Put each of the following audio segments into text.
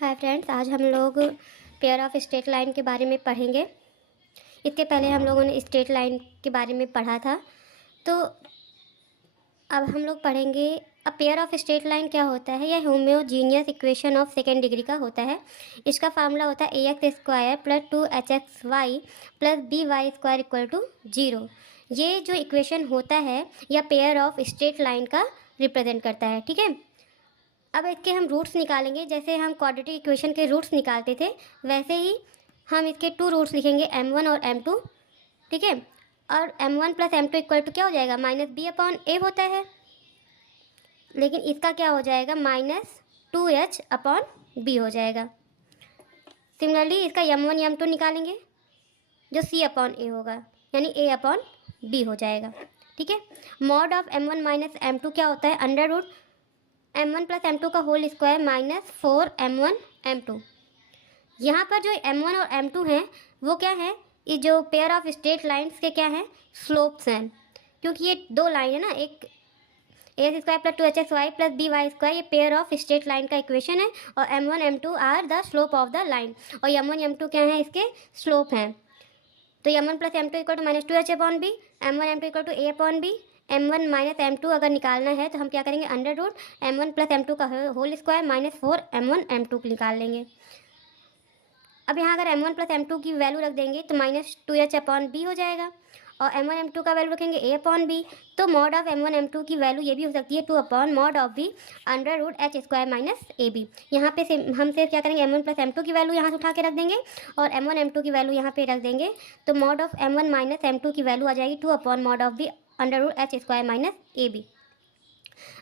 Hi friends, आज हम लोग पेयर ऑफ स्ट्रेट लाइन के बारे में पढ़ेंगे। इसके पहले हम लोगों ने स्ट्रेट लाइन के बारे में पढ़ा था। तो अब हम लोग पढ़ेंगे a pair of straight line क्या होता है। यह homogeneous equation of second degree का होता है। इसका फार्मूला होता है ax² plus 2hxy plus by² equal to 0। ये जो इक्वेशन होता है यह पेयर ऑफ स्ट्रेट लाइन का रिप्रेजेंट करता है। ठीक है, अब इसके हम रूट्स निकालेंगे। जैसे हम क्वाड्रेटिक इक्वेशन के रूट्स निकालते थे वैसे ही हम इसके 2 रूट्स लिखेंगे, m1 और m2। ठीक है, और m1 plus m2 equal to क्या हो जाएगा, -b/a होता है। लेकिन इसका क्या हो जाएगा, -2h/b हो जाएगा। सिमिलरली इसका m1 m2 निकालेंगे जो c/a होगा, यानी a/b हो जाएगा। ठीक है, mod of m1 minus m2 क्या होता है, under root m1 plus m2 का होल स्क्वायर -4m1 m2। यहाँ पर जो m1 और m2 हैं वो क्या है, ये जो पेयर ऑफ स्ट्रेट लाइंस के क्या हैं, स्लोप्स हैं। क्योंकि ये दो लाइन है ना, एक ax² plus 2hxy plus by² ये पेयर ऑफ स्ट्रेट लाइन का इक्वेशन है। और m1 m2 are the slope of the line, और m1 m2 क्या है, इसके स्लोप हैं। तो m1 plus m2 equal to -2h/b, m1 m2 equal to a/b। m1 minus m2 अगर निकालना है तो हम क्या करेंगे, under root m1 plus m2 का होल स्क्वायर -4m1 m2 निकाल लेंगे। अब यहाँ अगर m1 प्लस m2 की वैल्यू रख देंगे तो -2h/b हो जाएगा, और m1 m2 का वैल्यू रखेंगे a/b। तो मॉड ऑफ m1 m2 की वैल्यू ये भी हो सकती है 2/mod of b under root h² - ab। यहाँ पे हम सिर्फ क्या करेंगे, m1 प्लस m2 की वैल्यू यहाँ से उठा के रख देंगे और m1 m2 की वैल्यू यहाँ पे रख देंगे। तो mod of m1 minus m2 की वैल्यू आ जाएगी 2/mod of b under root h² - ab।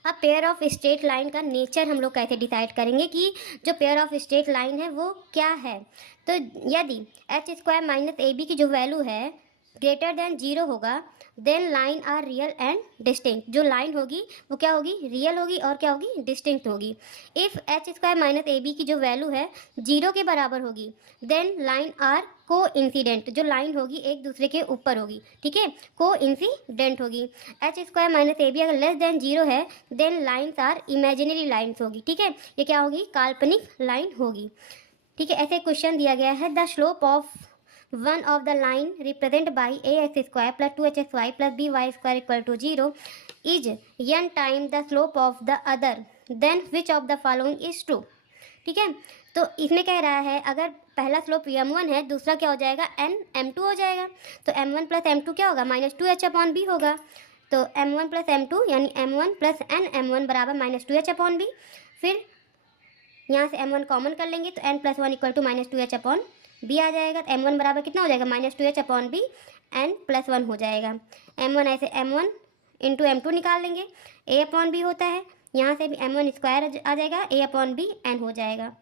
अब पेयर ऑफ स्ट्रेट लाइन का नेचर हम लोग कैसे डिसाइड करेंगे कि जो पेयर ऑफ स्ट्रेट लाइन है वो क्या है। तो यदि h² - ab की जो वैल्यू है ग्रेटर देन 0 होगा, then line are real and distinct. जो लाइन होगी वो क्या होगी, रियल होगी और क्या होगी, डिस्टिंक्ट होगी। इफ़ h² - ab की जो वैल्यू है 0 के बराबर होगी, देन लाइन आर को इंसिडेंट। जो लाइन होगी एक दूसरे के ऊपर होगी, ठीक है, को इंसिडेंट होगी। h² - ab अगर लेस देन 0 है, then lines are imaginary lines होगी। ठीक है, ये क्या होगी, काल्पनिक लाइन होगी। ठीक है, ऐसे क्वेश्चन दिया गया है, the slope of one of the line represented by ax² plus 2hxy plus by² equal to 0 is n time the slope of the other, then which of the following is true। ठीक है, तो इसमें कह रहा है अगर पहला slope m1 है, दूसरा क्या हो जाएगा, n m2 हो जाएगा। तो m1 प्लस m2 क्या होगा, -2h/b होगा। तो m1 प्लस m2 यानी m1 प्लस n m1 बराबर -2h/b। फिर यहाँ से m1 कॉमन कर लेंगे तो n plus 1 equal to -2h/b आ जाएगा। तो m1 बराबर कितना हो जाएगा, -2h/b, n प्लस 1 हो जाएगा। m1 ऐसे m1 इंटू m2 निकाल लेंगे, a/b होता है। यहाँ से भी m1 स्क्वायर आ जाएगा, a/b n हो जाएगा।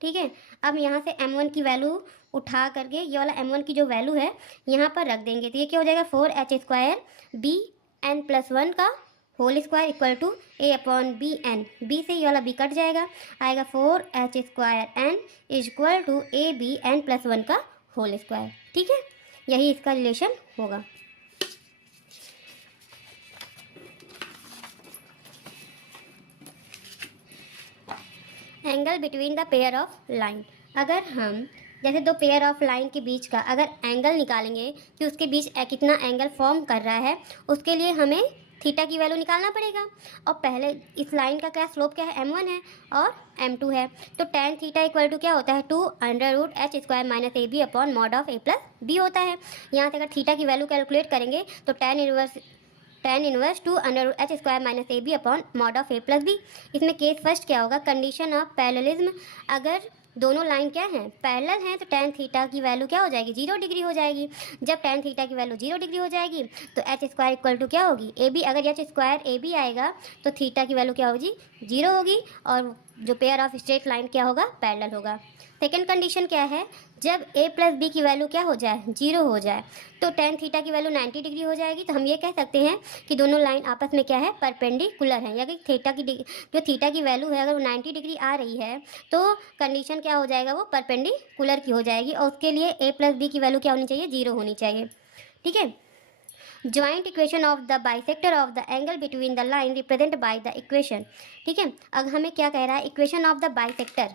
ठीक है, अब यहाँ से m1 की वैल्यू उठा करके ये वाला m1 की जो वैल्यू है यहाँ पर रख देंगे। तो ये क्या हो जाएगा, 4h² b n प्लस 1 का whole square equal to a/b n। b से ये वाला b कट जाएगा, आएगा 4h² n equal to ab n plus 1 का होल स्क्वायर। ठीक है, यही इसका रिलेशन होगा। Angle between the pair of line. अगर हम जैसे दो पेयर ऑफ लाइन के बीच का अगर एंगल निकालेंगे कि उसके बीच कितना एंगल फॉर्म कर रहा है, उसके लिए हमें थीटा की वैल्यू निकालना पड़ेगा। और पहले इस लाइन का क्या स्लोप क्या है, m1 है और m2 है। तो tan थीटा इक्वल टू क्या होता है, 2√h² - ab/mod of a plus b होता है। यहाँ से अगर थीटा की वैल्यू कैलकुलेट करेंगे तो tan inverse 2√h² - ab/mod of a plus b। इसमें केस फर्स्ट क्या होगा, कंडीशन ऑफ पैरेललिज्म। अगर दोनों लाइन क्या हैं, पैरेलल हैं, तो tan थीटा की वैल्यू क्या हो जाएगी, 0 डिग्री हो जाएगी। जब tan थीटा की वैल्यू 0 डिग्री हो जाएगी तो h² इक्वल टू क्या होगी, ab। अगर h² ab आएगा तो थीटा की वैल्यू क्या होगी, 0 होगी, और जो पेयर ऑफ स्ट्रेट लाइन क्या होगा, पैरेलल होगा। सेकेंड कंडीशन क्या है, जब a प्लस बी की वैल्यू क्या हो जाए, 0 हो जाए, तो tan थीटा की वैल्यू 90 डिग्री हो जाएगी। तो हम ये कह सकते हैं कि दोनों लाइन आपस में क्या है, परपेंडिकुलर है। या कि जो थीटा की वैल्यू है अगर वो 90 डिग्री आ रही है तो कंडीशन क्या हो जाएगा, वो परपेंडिकुलर की हो जाएगी, और उसके लिए a प्लस बी की वैल्यू क्या होनी चाहिए, 0 होनी चाहिए। ठीक है, joint equation of the bisector of the angle between the line represent by the equation. ठीक है, अब हमें क्या कह रहा है, equation of the bisector,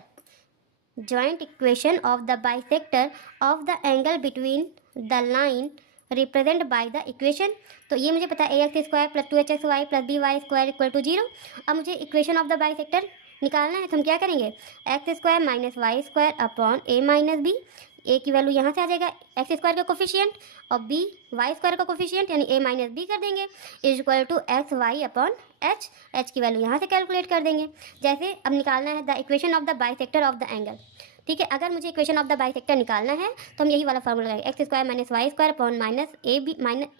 joint equation of the bisector of the angle between the line represent by the equation. तो ये मुझे पता है a x square plus 2hxy plus b y square equal to 0। अब मुझे इक्वेशन ऑफ द बाइसेक्टर निकालना है, तो हम क्या करेंगे, x square minus Y square upon a minus b. A की वैल्यू यहाँ से आ जाएगा एक्स स्क्वायर का कोफिशिएंट और बी वाई स्क्वायर का कोफिशिएंट, यानी ए माइनस बी कर देंगे is equal to x Y upon h. H की वैल्यू यहाँ से कैलकुलेट कर देंगे। जैसे अब निकालना है the equation of the bisector of the angle. ठीक है, अगर मुझे इक्वेशन ऑफ द बाइसेक्टर निकालना है तो हम यही वाला फॉर्मूला लगाएंगे, X square minus Y square upon minus A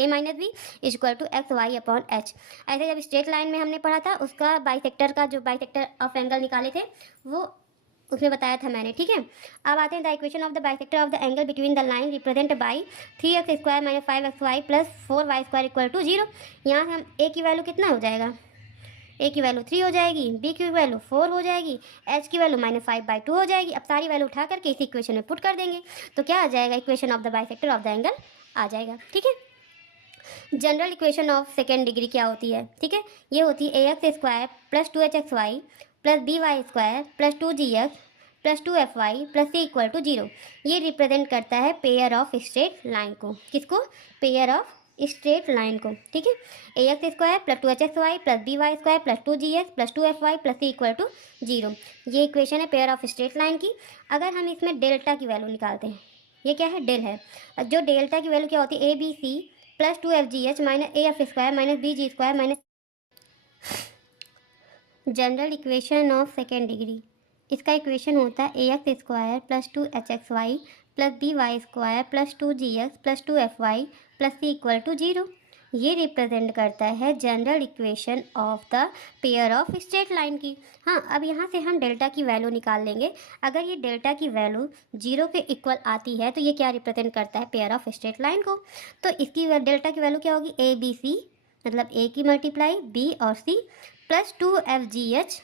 minus B is equal to x Y upon H. ऐसे जब स्ट्रेट लाइन में हमने पढ़ा था, उसका बाइसेक्टर का जो बाइसेक्टर ऑफ एंगल निकाले थे वो उसमें बताया था मैंने। ठीक है, अब आते हैं the equation of the bisector of the angle between the line represent by 3x square minus 5xy plus 4y square equal to 0। यहाँ से हम ए की वैल्यू कितना हो जाएगा, ए की वैल्यू 3 हो जाएगी, बी की वैल्यू 4 हो जाएगी, एच की वैल्यू -5/2 हो जाएगी। अब सारी वैल्यू उठा करके इस इक्वेशन में पुट कर देंगे तो क्या आ जाएगा, equation of the bisector of the angle आ जाएगा। ठीक है, general equation of second degree क्या होती है, ठीक है, ये होती है a x square plus 2hxy plus b y square plus 2gx plus 2fy plus c equal to 0। ये रिप्रेजेंट करता है पेयर ऑफ स्ट्रेट लाइन को। किसको, पेयर ऑफ स्ट्रेट लाइन को। ठीक है, a x square plus 2hxy plus b y square plus 2gx plus 2fy plus c equal to 0। ये equation है पेयर ऑफ स्ट्रेट लाइन की। अगर हम इसमें डेल्टा की वैल्यू निकालते हैं, ये क्या है, डेल है, जो डेल्टा की वैल्यू क्या होती है, a B C plus 2fgh minus A F square minus B ji square minus general equation of second degree. इसका इक्वेशन होता है a x square plus 2hxy plus b y square plus 2gx plus 2fy plus c equal to 0। ये represent करता है general equation of the pair of straight line की। हाँ, अब यहाँ से हम डेल्टा की वैल्यू निकाल लेंगे। अगर ये डेल्टा की वैल्यू 0 के इक्वल आती है तो ये क्या रिप्रेजेंट करता है, पेयर ऑफ स्ट्रेट लाइन को। तो इसकी डेल्टा की वैल्यू क्या होगी, ए बी सी, मतलब ए की मल्टीप्लाई बी और सी प्लस 2fgh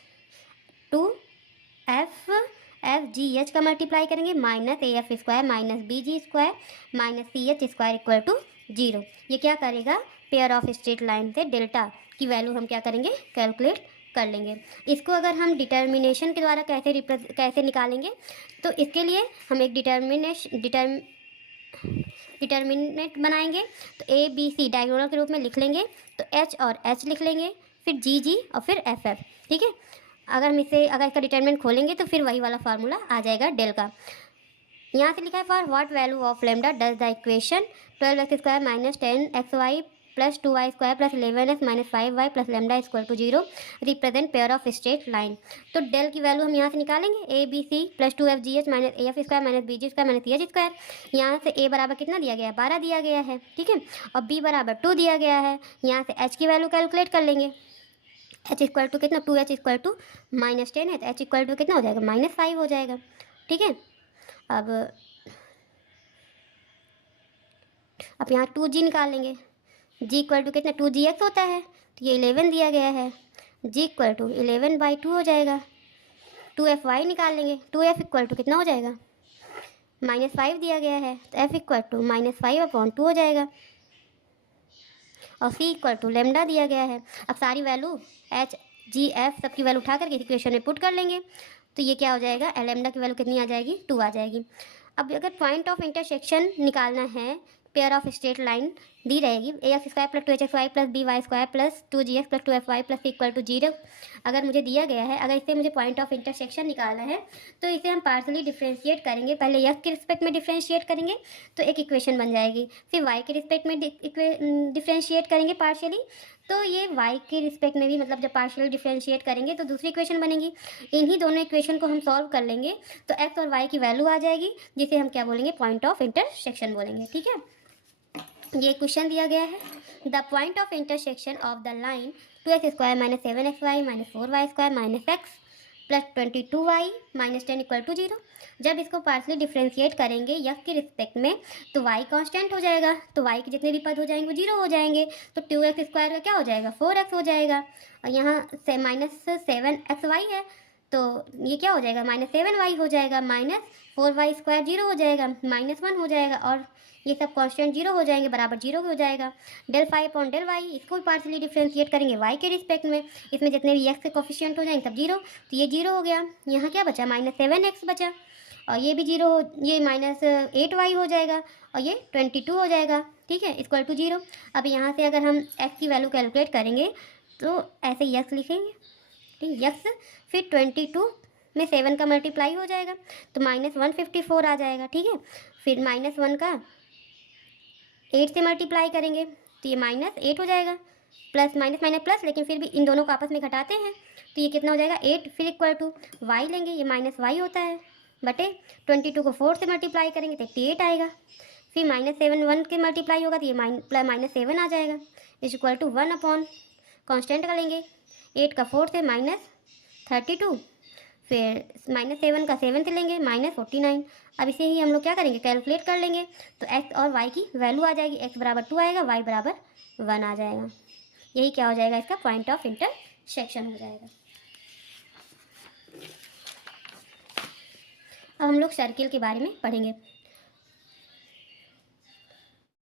2fgh का मल्टीप्लाई करेंगे minus A F square minus B ji square minus C H square equal to 0। ये क्या करेगा, पेयर ऑफ स्ट्रेट लाइन से डेल्टा की वैल्यू हम क्या करेंगे, कैलकुलेट कर लेंगे। इसको अगर हम डिटर्मिनेशन के द्वारा कैसे निकालेंगे, तो इसके लिए हम एक डिटर्मिनेट बनाएंगे। तो ए बी सी डायगोनल के रूप में लिख लेंगे, तो एच और एच लिख लेंगे, फिर जी जी और फिर एफ एफ। ठीक है, अगर इसका डिटर्मिनेंट खोलेंगे तो फिर वही वाला फार्मूला आ जाएगा डेल का। यहाँ से लिखा है for what value of lambda does the equation 12x square minus 10xy plus 2y square plus 11x minus 5y plus lambda equal to 0 represent pair of straight line. तो डेल की value हम यहाँ से निकालेंगे, A B C plus 2fgh minus A F square minus B ji square minus C H square. यहाँ से ए बराबर कितना दिया गया है, 12 दिया गया है। ठीक है, और बी बराबर 2 दिया गया है। यहाँ से एच की वैल्यू कैलकुलेट कर लेंगे, एच इक्वल टू कितना, 2h इक्वल टू -10 है, तो एच इक्वल टू कितना हो जाएगा, -5 हो जाएगा। ठीक है, अब यहाँ 2g निकाल लेंगे, g इक्वल टू कितना, 2gx होता है, तो ये 11 दिया गया है, g इक्वल टू 11/2 हो जाएगा। 2fy निकाल लेंगे, 2f इक्वल टू कितना हो जाएगा, -5 दिया गया है, तो f इक्वल टू -5/2 हो जाएगा। और c इक्वल टू लेमडा दिया गया है। अब सारी वैल्यू h g f सबकी वैल्यू उठा करके इक्वेशन में पुट कर लेंगे, तो ये क्या हो जाएगा, लेमडा की वैल्यू कितनी आ जाएगी, 2 आ जाएगी। अब अगर पॉइंट ऑफ इंटरसेक्शन निकालना है, पेयर ऑफ स्ट्रेट लाइन दी रहेगी a x square plus 2hxy plus b y square plus 2gx plus 2fy plus equal to 0 अगर मुझे दिया गया है। अगर इससे मुझे पॉइंट ऑफ इंटरसेक्शन निकालना है तो इसे हम पार्सली डिफ्रेंशिएट करेंगे। पहले x के रिस्पेक्ट में डिफ्रेंशिएट करेंगे तो एक इक्वेशन बन जाएगी, फिर y के रिस्पेक्ट में डिफ्रेंशिएट करेंगे पार्शियली, तो ये y के रिस्पेक्ट में भी, मतलब जब पार्शियल डिफ्रेंशिएट करेंगे तो दूसरी इक्वेशन बनेगी। इन्हीं दोनों इक्वेशन को हम सॉल्व कर लेंगे तो x और y की वैल्यू आ जाएगी, जिसे हम क्या बोलेंगे, पॉइंट ऑफ इंटरसेक्शन बोलेंगे। ठीक है, ये क्वेश्चन दिया गया है, the point of intersection of the line 2x square minus 7xy minus 4y square minus x plus 22y minus 10 equal to 0। जब इसको पार्सली डिफ्रेंशिएट करेंगे यक्स के रिस्पेक्ट में तो y कांस्टेंट हो जाएगा, तो y के जितने भी पद हो जाएंगे वो 0 हो जाएंगे, तो 2x स्क्वायर का क्या हो जाएगा, 4x हो जाएगा। और यहाँ से -7xy है, तो ये क्या हो जाएगा, -7y हो जाएगा, -4y² 0 हो जाएगा, -1 हो जाएगा, और ये सब कांस्टेंट 0 हो जाएंगे, बराबर 0 हो जाएगा। Del phi upon del Y, इसको भी पार्सली डिफ्रेंशिएट करेंगे y के रिस्पेक्ट में, इसमें जितने भी x के कोफिशिएंट हो जाएंगे सब 0, तो ये 0 हो गया। यहाँ क्या बचा, -7x बचा, और ये भी 0 हो, ये -8y हो जाएगा, और ये 22 हो जाएगा, ठीक है, इक्वल टू 0। अब यहाँ से अगर हम x की वैल्यू कैलकुलेट करेंगे तो ऐसे x लिखेंगे, ठीक, x फिर 22 में 7 का मल्टीप्लाई हो जाएगा तो -154 आ जाएगा, ठीक है। फिर -1 का 8 से मल्टीप्लाई करेंगे तो ये -8 हो जाएगा, प्लस माइनस माइनस प्लस, लेकिन फिर भी इन दोनों को आपस में घटाते हैं तो ये कितना हो जाएगा 8, फिर इक्वल टू y लेंगे, ये -y होता है बटे 22 को 4 से मल्टीप्लाई करेंगे तो 88 आएगा, फिर -7 1 के मल्टीप्लाई होगा तो ये -7 आ जाएगा, is equal to 1 upon constant का लेंगे 8 का 4 से -32, फिर -7 का 7 से लेंगे -49। अब इसे ही हम लोग क्या करेंगे, कैलकुलेट कर लेंगे, तो x और y की वैल्यू आ जाएगी, x बराबर 2 आएगा, y बराबर 1 आ जाएगा। यही क्या हो जाएगा, इसका पॉइंट ऑफ इंटरसेक्शन हो जाएगा। अब हम लोग सर्किल के बारे में पढ़ेंगे।